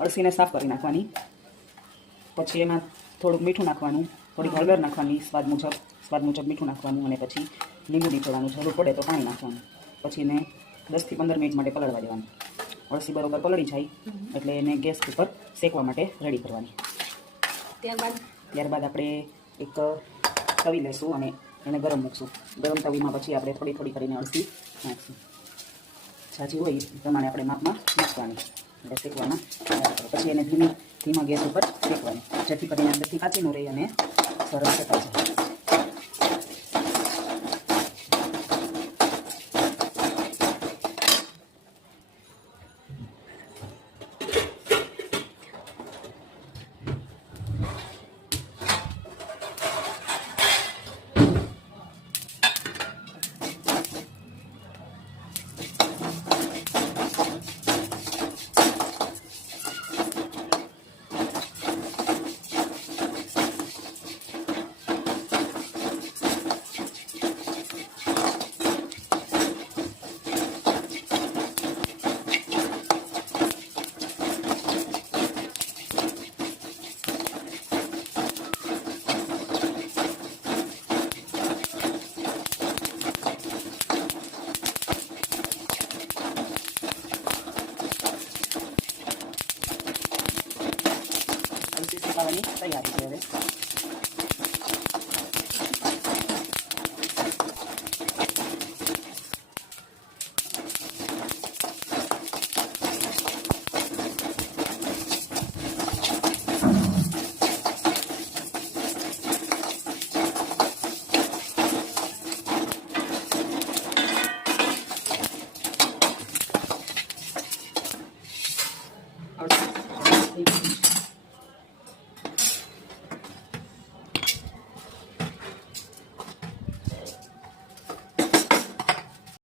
અળસીને સાફ કરી નાખવાની, પછી એમાં થોડુંક મીઠું નાખવાનું, થોડીક હળદર નાખવાની સ્વાદ મુજબ મીઠું નાખવાનું, અને પછી લીંબુ નીચોવાનું, જરૂર પડે તો પાણી નાખવાનું. પછી એને 10 થી 15 મિનિટ માટે પલળવા દેવાનું. અળસી બરોબર પલળી જાય એટલે એને ગેસ ઉપર શેકવા માટે રેડી કરવાની. ત્યારબાદ આપણે એક તવી લઈશું અને એને ગરમ મૂકશું. ગરમ તવીમાં પછી આપણે થોડી થોડી કરીને અળસી નાખીશું. છાજી હોય એ પ્રમાણે આપણે માપમાં નાખવાની એટલે શેકવાના. પછી એને ધીમા ગેસ ઉપર શેકવાની, જેથી કરીને અંદરથી કાચી ન રહે અને સરસ શેકાઈ જાય. અળસી શેકાવાની તૈયારી છે હવે. અળસી